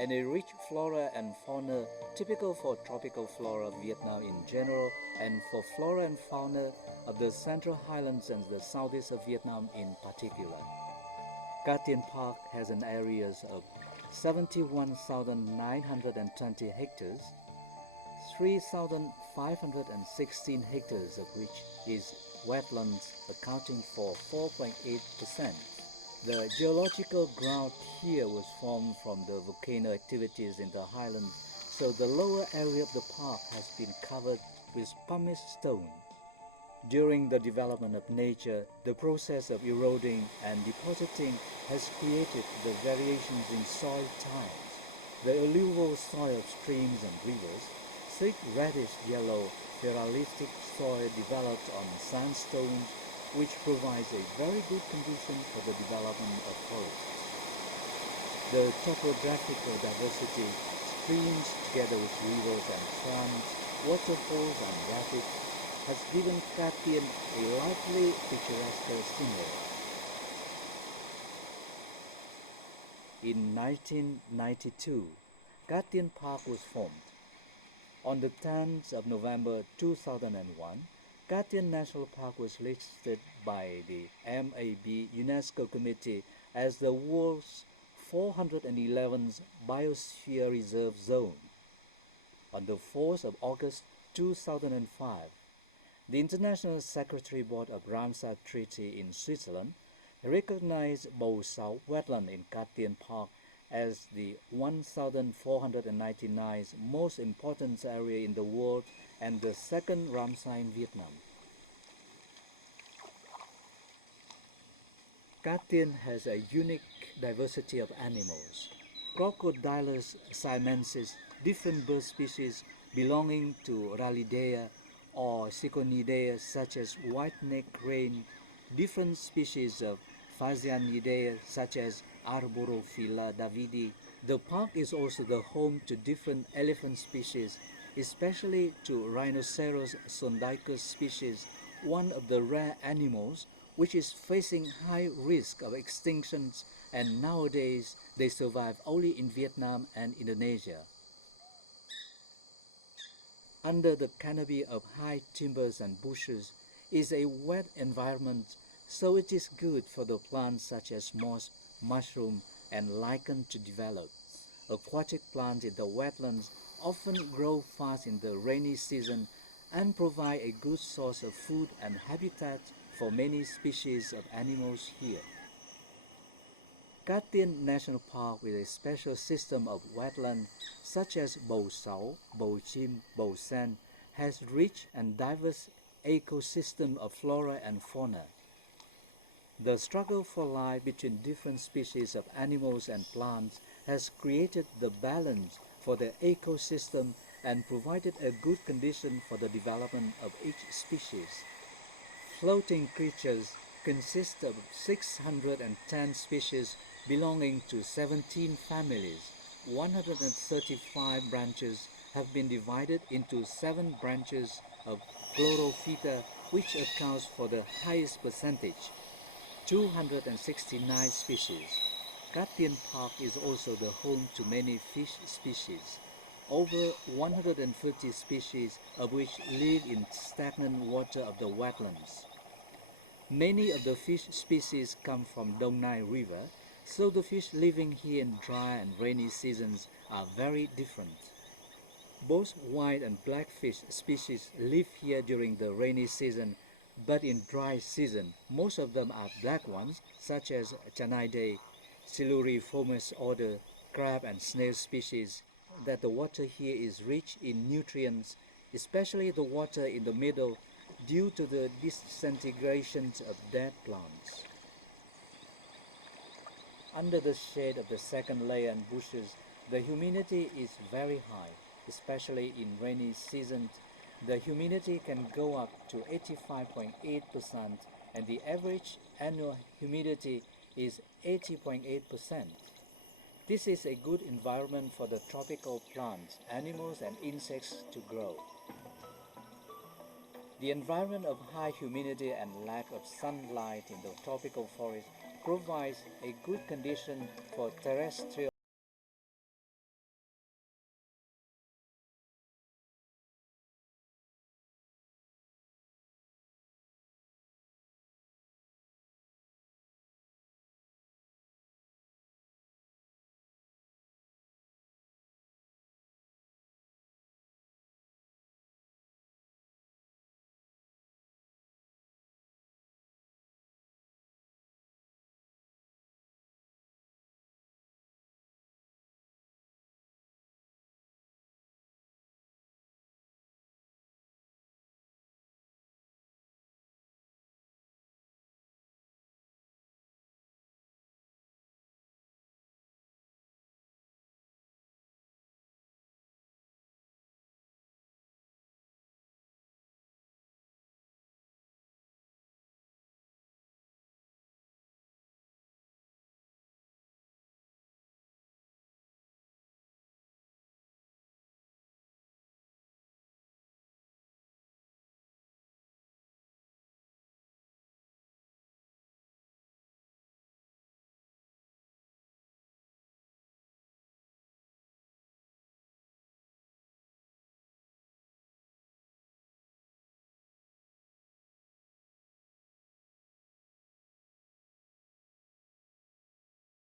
and a rich flora and fauna typical for tropical flora of Vietnam in general and for flora and fauna of the Central Highlands and the southeast of Vietnam in particular. Cat Tiên Park has an area of 71,920 hectares, 3,516 hectares of which is wetlands, accounting for 4.8%. The geological ground here was formed from the volcano activities in the highlands, so the lower area of the park has been covered with pumice stone. During the development of nature, the process of eroding and depositing has created the variations in soil types. The alluvial soil of streams and rivers, thick reddish-yellow ferralistic soil developed on sandstones, which provides a very good condition for the development of forests. The topographical diversity, streams together with rivers and trams, waterfalls and rapids, has given Cat Tiên a lively picturesque scenery. In 1992, Cat Tiên Park was formed. On the 10th of November 2001, Cat Tiên National Park was listed by the MAB UNESCO Committee as the world's 411th Biosphere Reserve Zone. On the 4th of August 2005, the International Secretary Board of Ramsar Treaty in Switzerland recognized Bầu Sáu wetland in Cat Tiên Park as the 1,499th most important area in the world and the second Ramsar in Vietnam. Cat Tiên has a unique diversity of animals. Crocodylus siamensis, different bird species belonging to Rallidea or Ciconidae such as white-necked crane, different species of Phasianidae such as Arborophila davidi. The park is also the home to different elephant species, especially to Rhinoceros sondaicus species, one of the rare animals which is facing high risk of extinction, and nowadays they survive only in Vietnam and Indonesia. Under the canopy of high timbers and bushes is a wet environment, so it is good for the plants such as moss, mushroom, and lichen to develop. Aquatic plants in the wetlands often grow fast in the rainy season and provide a good source of food and habitat for many species of animals here. Cat Tiên National Park, with a special system of wetlands such as Bầu Sáu, Bầu Chim, Bầu Sen, has rich and diverse ecosystem of flora and fauna. The struggle for life between different species of animals and plants has created the balance for the ecosystem and provided a good condition for the development of each species. Floating creatures consist of 610 species belonging to 17 families. 135 branches have been divided into 7 branches of Chlorophyta, which accounts for the highest percentage, 269 species. Cat Tiên Park is also the home to many fish species, over 150 species of which live in stagnant water of the wetlands. Many of the fish species come from Dong Nai River, so the fish living here in dry and rainy seasons are very different. Both white and black fish species live here during the rainy season, but in dry season, most of them are black ones, such as Chanidae, Siluriformes order, crab and snail species, that the water here is rich in nutrients, especially the water in the middle, due to the disintegration of dead plants. Under the shade of the second layer and bushes, the humidity is very high, especially in rainy season. The humidity can go up to 85.8%, and the average annual humidity is 80.8%. This is a good environment for the tropical plants, animals, and insects to grow. The environment of high humidity and lack of sunlight in the tropical forest provides a good condition for terrestrial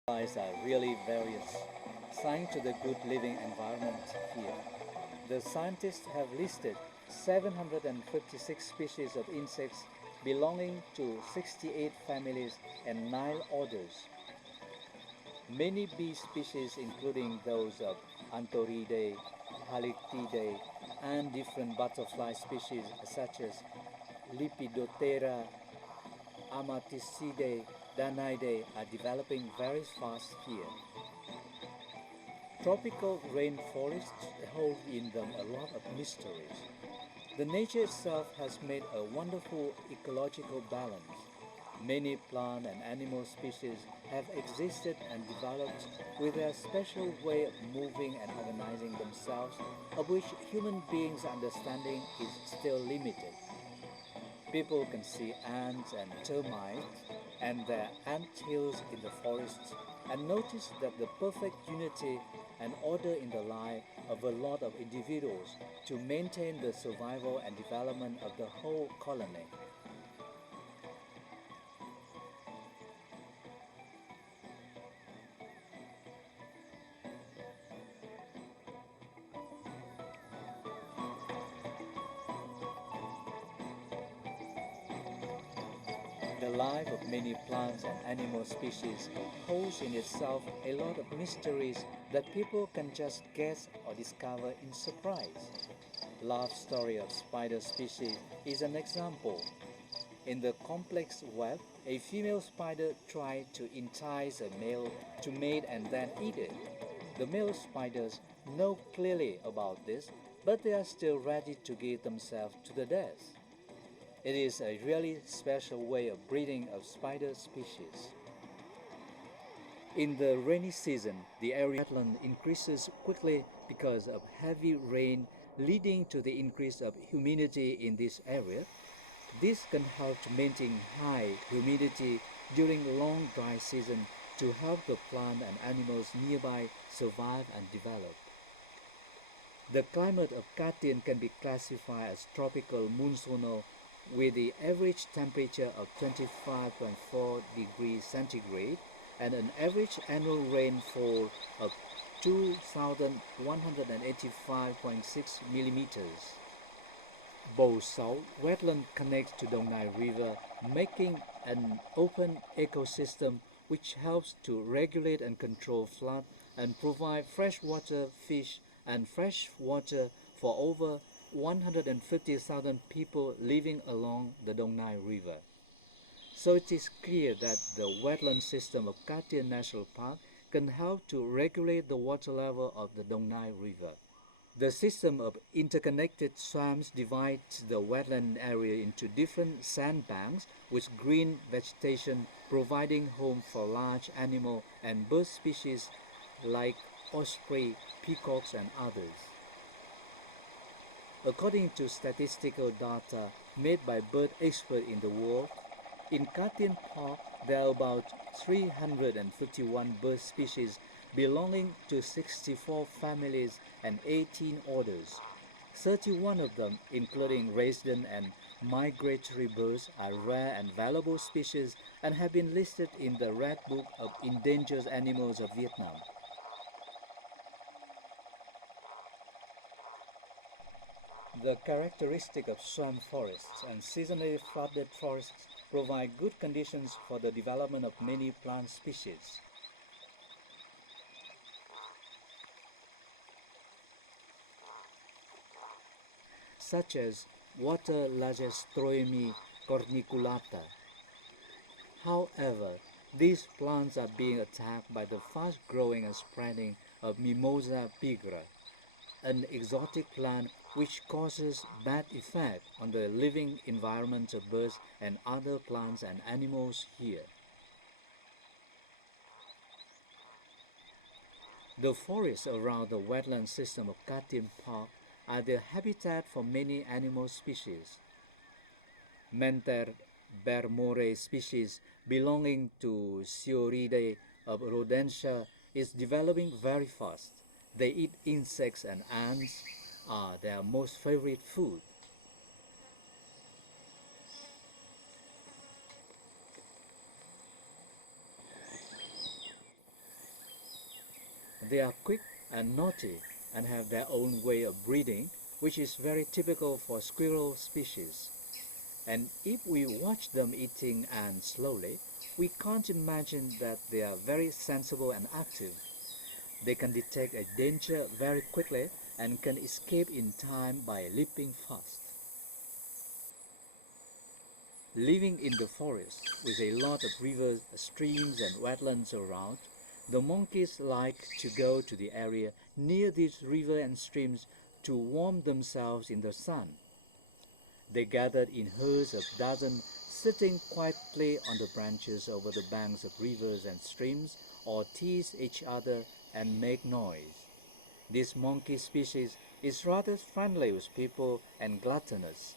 Flies are really various, sign to the good living environment here. The scientists have listed 756 species of insects belonging to 68 families and 9 orders. Many bee species, including those of Anthoridae, Halictidae, and different butterfly species such as Lepidoptera, Amaticidae, Danaidae, are developing very fast here. Tropical rainforests hold in them a lot of mysteries. The nature itself has made a wonderful ecological balance. Many plant and animal species have existed and developed with their special way of moving and organizing themselves, of which human beings' understanding is still limited. People can see ants and termites and their ant hills in the forests and notice that the perfect unity and order in the life of a lot of individuals to maintain the survival and development of the whole colony. The life of many plants and animal species holds in itself a lot of mysteries that people can just guess or discover in surprise. Love story of spider species is an example. In the complex web, a female spider tried to entice a male to mate and then eat it. The male spiders know clearly about this, but they are still ready to give themselves to the death. It is a really special way of breeding of spider species. In the rainy season, the area wetland increases quickly because of heavy rain leading to the increase of humidity in this area. This can help to maintain high humidity during long dry season to help the plant and animals nearby survive and develop. The climate of Katyn can be classified as tropical monsoonal with the average temperature of 25.4 degrees centigrade and an average annual rainfall of 2,185.6 millimeters. Bầu Sáu wetland connects to Dong Nai River, making an open ecosystem which helps to regulate and control flood and provide fresh water, fish, and fresh water for over 150,000 people living along the Dong Nai River. So it is clear that the wetland system of Katyn National Park can help to regulate the water level of the Dong Nai River. The system of interconnected swamps divides the wetland area into different sandbanks with green vegetation providing home for large animal and bird species like osprey, peacocks, and others. According to statistical data made by bird experts in the world, in Katyn Park there are about 351 bird species belonging to 64 families and 18 orders. 31 of them, including resident and migratory birds, are rare and valuable species and have been listed in the Red Book of Endangered Animals of Vietnam. The characteristic of swamp forests and seasonally flooded forests provide good conditions for the development of many plant species. Such as water Lagestroemi corniculata. However, these plants are being attacked by the fast-growing and spreading of Mimosa pigra, an exotic plant which causes bad effect on the living environment of birds and other plants and animals here. The forests around the wetland system of Katyn Park are the habitat for many animal species. Menter bermore species belonging to Sciuridae of Rodentia is developing very fast. They eat insects and ants are their most favorite food. They are quick and naughty and have their own way of breeding, which is very typical for squirrel species. And if we watch them eating ants slowly, we can't imagine that they are very sensible and active. They can detect a danger very quickly and can escape in time by leaping fast. Living in the forest with a lot of rivers, streams and wetlands around, the monkeys like to go to the area near these rivers and streams to warm themselves in the sun. They gathered in herds of dozens, sitting quietly on the branches over the banks of rivers and streams, or tease each other and make noise. This monkey species is rather friendly with people and gluttonous.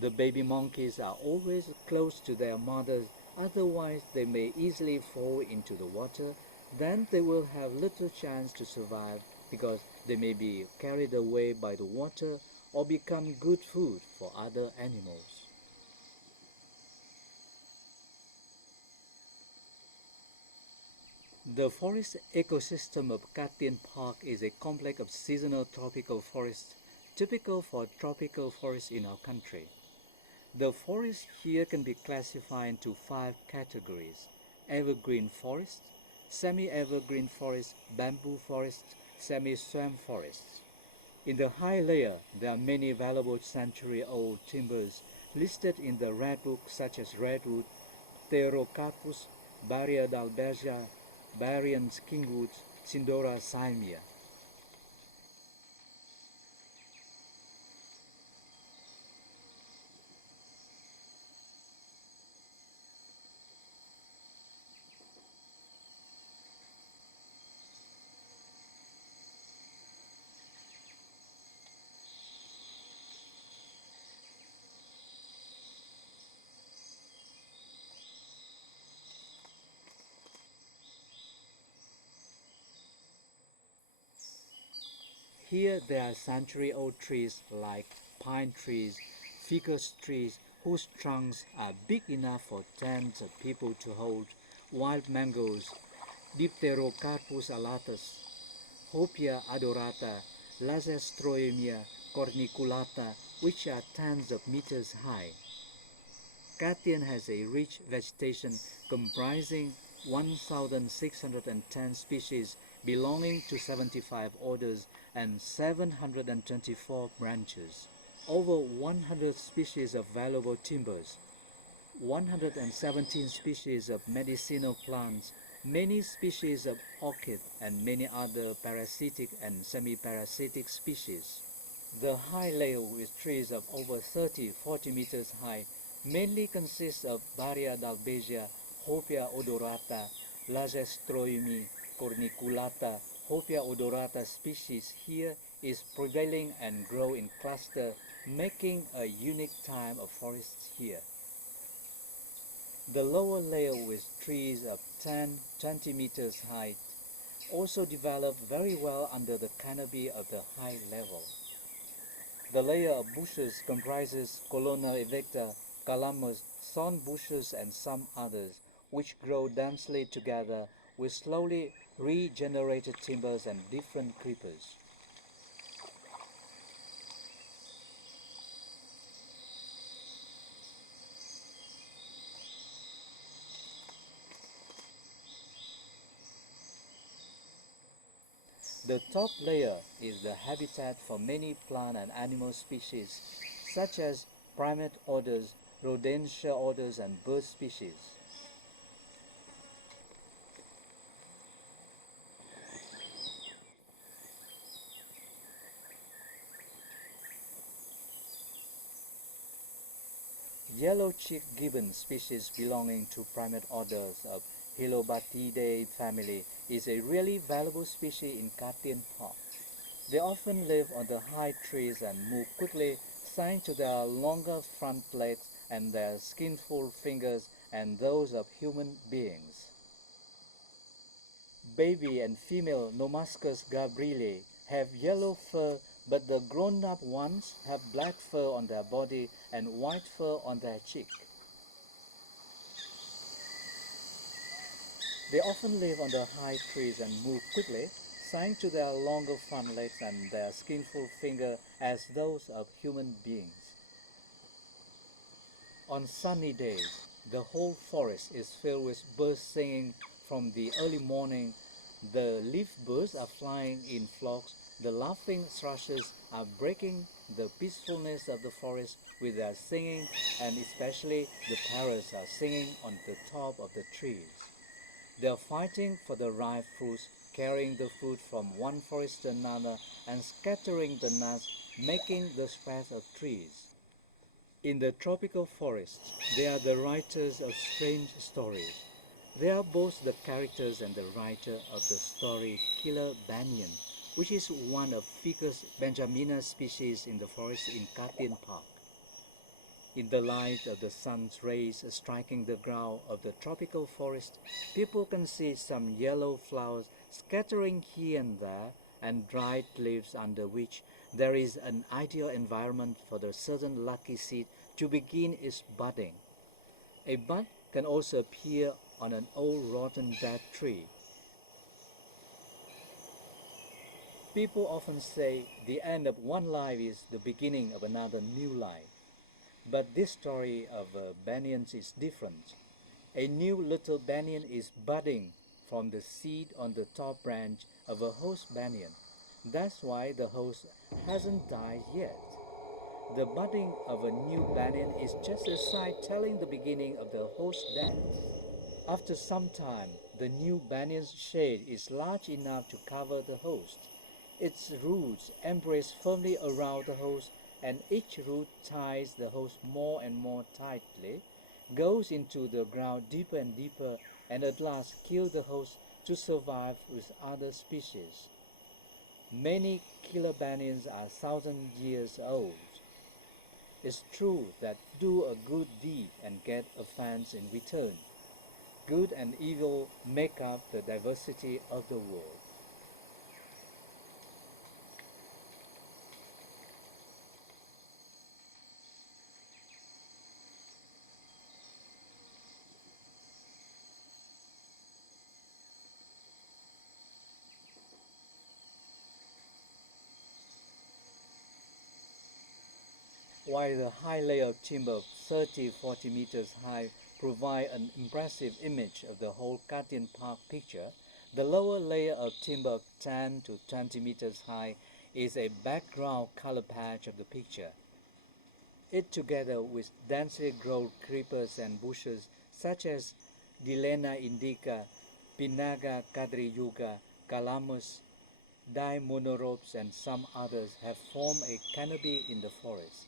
The baby monkeys are always close to their mothers, otherwise they may easily fall into the water. Then they will have little chance to survive because they may be carried away by the water or become good food for other animals. The forest ecosystem of Katien Park is a complex of seasonal tropical forests, typical for tropical forests in our country. The forests here can be classified into five categories: evergreen forests, semi-evergreen forests, bamboo forests, semi-swamp forests. In the high layer, there are many valuable century-old timbers listed in the Red Book, such as redwood, Pterocarpus, Barria d'Albergia, Barian kingwood, Cindora simea. Here there are century-old trees like pine trees, ficus trees whose trunks are big enough for tens of people to hold, wild mangoes, Dipterocarpus alatus, Hopia adorata, Lazastroemia corniculata, which are tens of meters high. Katien has a rich vegetation comprising 1,610 species belonging to 75 orders and 724 branches. Over 100 species of valuable timbers, 117 species of medicinal plants, many species of orchid, and many other parasitic and semi-parasitic species. The high layer with trees of over 30-40 meters high mainly consists of Barria d'Albesia, Hopia odorata, Lazastroemi corniculata. Hopia odorata species here is prevailing and grow in cluster, making a unique time of forests here. The lower layer with trees of 10-20 meters height also develop very well under the canopy of the high level. The layer of bushes comprises Colonna evicta, calamus, thorn bushes and some others, which grow densely together with slowly regenerated timbers and different creepers. The top layer is the habitat for many plant and animal species, such as primate orders, rodentia orders, and bird species. Yellow-cheeked gibbon species belonging to primate orders of Hylobatidae family is a really valuable species in Katien Park. They often live on the high trees and move quickly thanks to their longer front legs and their skinful fingers and those of human beings. Baby and female Nomascus gabrielae have yellow fur, but the grown-up ones have black fur on their body and white fur on their cheek. They often live on the high trees and move quickly assigned to their longer front legs and their skillful fingers as those of human beings. On sunny days, the whole forest is filled with birds singing from the early morning. The leaf birds are flying in flocks. The laughing thrushes are breaking the peacefulness of the forest with their singing, and especially the parrots are singing on the top of the trees. They are fighting for the ripe fruits, carrying the fruit from one forest to another and scattering the nuts, making the spread of trees. In the tropical forests, they are the writers of strange stories. They are both the characters and the writer of the story Killer Banyan, which is one of Ficus benjamina species in the forest in Katien Park. In the light of the sun's rays striking the ground of the tropical forest, people can see some yellow flowers scattering here and there and dried leaves under which there is an ideal environment for the certain lucky seed to begin its budding. A bud can also appear on an old rotten dead tree. People often say the end of one life is the beginning of another new life. But this story of banyans is different. A new little banyan is budding from the seed on the top branch of a host banyan. That's why the host hasn't died yet. The budding of a new banyan is just a sign telling the beginning of the host's death. After some time, the new banyan's shade is large enough to cover the host. Its roots embrace firmly around the host, and each root ties the host more and more tightly, goes into the ground deeper and deeper, and at last kills the host to survive with other species. Many killer banyans are 1,000 years old. It's true that do a good deed and get a fence in return. Good and evil make up the diversity of the world. While the high layer of timber of 30-40 meters high provide an impressive image of the whole Katien Park picture, the lower layer of timber of 10 to 20 meters high is a background color patch of the picture. It, together with densely grown creepers and bushes such as Dilena indica, Pinaga cadriyuga, Calamus, Dimonoropes, and some others, have formed a canopy in the forest.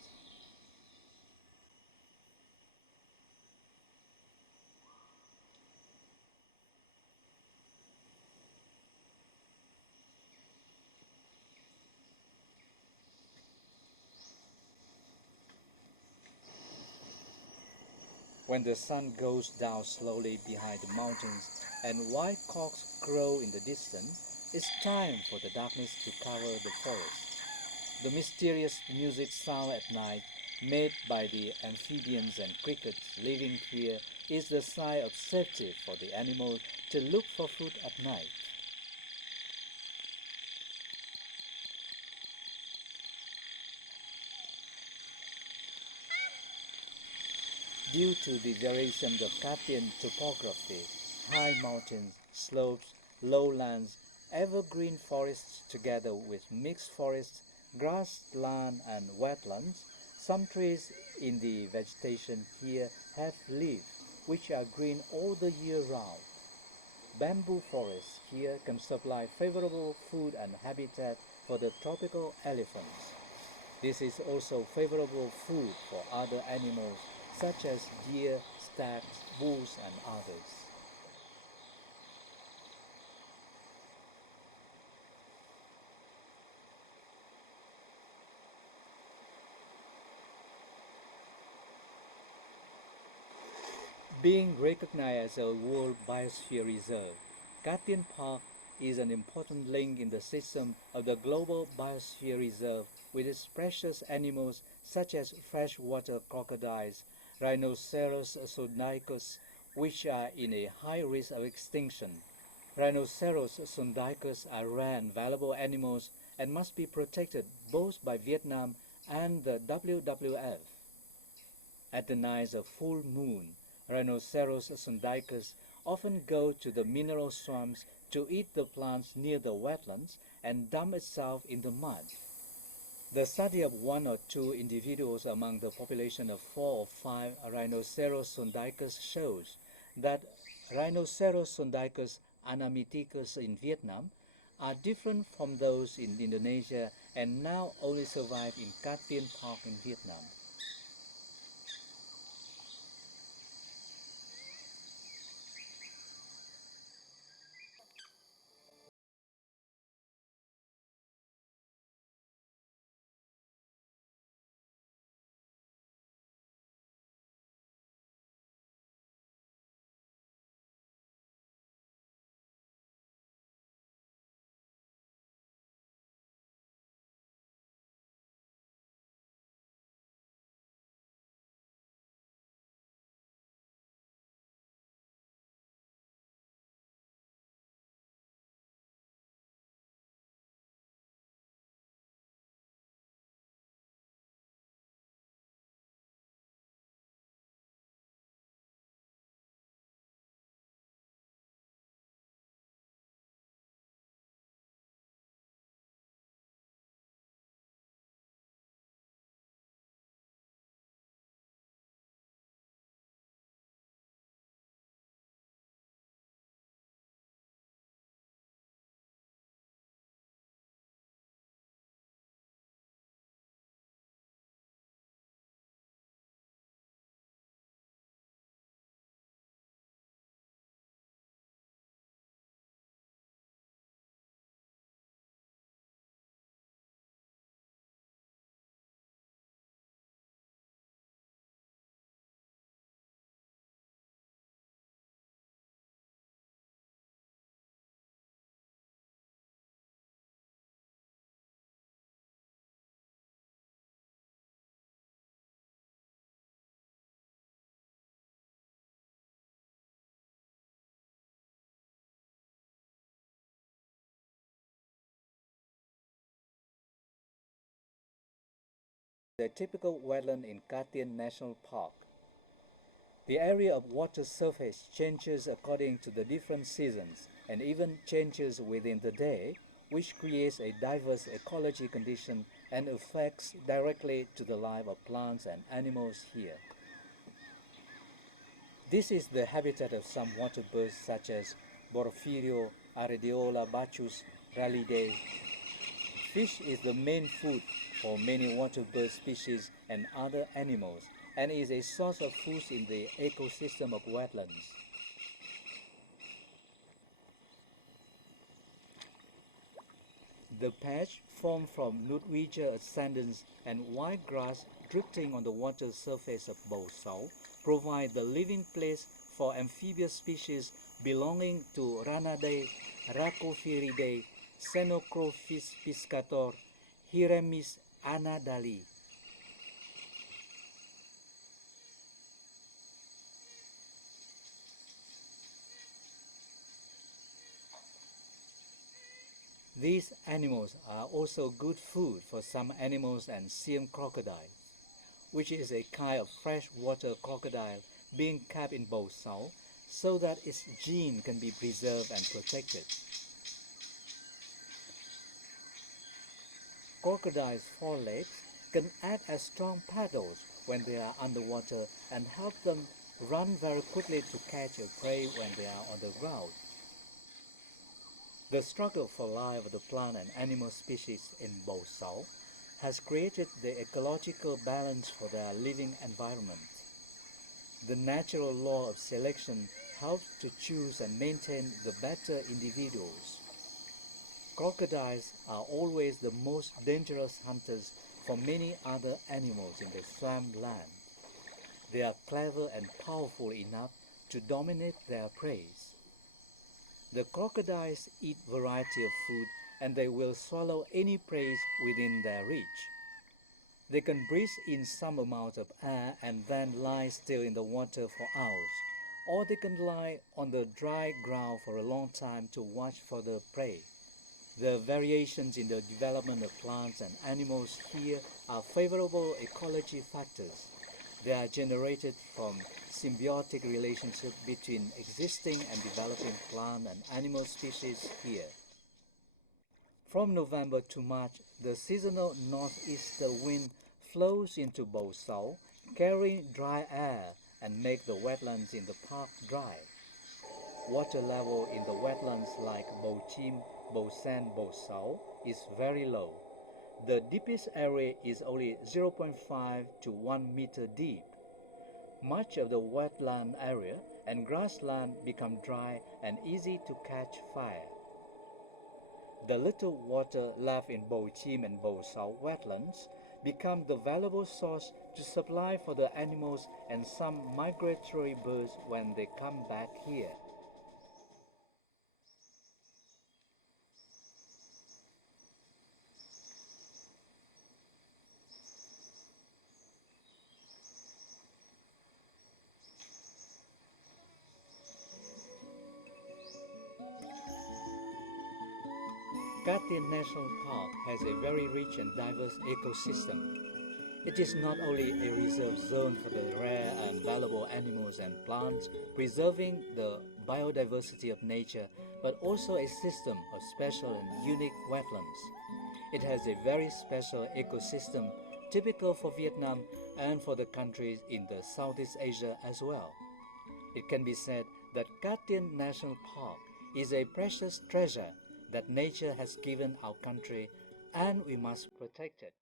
When the sun goes down slowly behind the mountains and white cocks crow in the distance, it's time for the darkness to cover the forest. The mysterious music sound at night, made by the amphibians and crickets living here, is the sign of safety for the animals to look for food at night. Due to the variations of Katien topography, high mountains, slopes, lowlands, evergreen forests together with mixed forests, grassland and wetlands, some trees in the vegetation here have leaves which are green all the year round. Bamboo forests here can supply favorable food and habitat for the tropical elephants. This is also favorable food for other animals such as deer, stags, bulls, and others. Being recognized as a World Biosphere Reserve, Katien Park is an important link in the system of the global biosphere reserve with its precious animals such as freshwater crocodiles, Rhinoceros sodnicus, which are in a high risk of extinction. Rhinoceros sundicus are rare and valuable animals and must be protected both by Vietnam and the WWF. At the night of full moon, Rhinoceros sundicus often go to the mineral swamps to eat the plants near the wetlands and dump itself in the mud. The study of one or two individuals among the population of 4 or 5 Rhinoceros sundicus shows that Rhinoceros sundicus anamyticus in Vietnam are different from those in Indonesia and now only survive in Cat Tiên Park in Vietnam. The typical wetland in Cat Tiên National Park. The area of water surface changes according to the different seasons and even changes within the day, which creates a diverse ecology condition and affects directly to the life of plants and animals here. This is the habitat of some water birds such as Porphyrio, Arediola, Bacchus, Rallidae. Fish is the main food for many water bird species and other animals and is a source of food in the ecosystem of wetlands. The patch formed from Ludwiger ascendens and wild grass drifting on the water surface of Bầu Sáu provide the living place for amphibious species belonging to Ranaday, Rhacopheridae, Xenocrophis piscator, Hiremis anadali. These animals are also good food for some animals and Siam crocodile, which is a kind of freshwater crocodile being kept in Bầu Sáu so that its gene can be preserved and protected. Crocodiles' forelegs can act as strong paddles when they are underwater and help them run very quickly to catch a prey when they are on the ground. The struggle for life of the plant and animal species in Bầu Sáu has created the ecological balance for their living environment. The natural law of selection helps to choose and maintain the better individuals. Crocodiles are always the most dangerous hunters for many other animals in the swampland. They are clever and powerful enough to dominate their prey. The crocodiles eat variety of food and they will swallow any prey within their reach. They can breathe in some amount of air and then lie still in the water for hours, or they can lie on the dry ground for a long time to watch for the prey. The variations in the development of plants and animals here are favorable ecology factors. They are generated from symbiotic relationship between existing and developing plant and animal species here. From November to March, the seasonal northeaster wind flows into Bo Sau, carrying dry air and make the wetlands in the park dry. Water level in the wetlands like Bo Chim, Bo Sen, Bo Sau is very low. The deepest area is only 0.5 to 1 meter deep. Much of the wetland area and grassland become dry and easy to catch fire. The little water left in Bo Chim and Bo Sau wetlands become the valuable source to supply for the animals and some migratory birds when they come back here. Tiên National Park has a very rich and diverse ecosystem. It is not only a reserve zone for the rare and valuable animals and plants, preserving the biodiversity of nature, but also a system of special and unique wetlands. It has a very special ecosystem typical for Vietnam and for the countries in the Southeast Asia as well. It can be said that Cat Tiên National Park is a precious treasure that nature has given our country, and we must protect it.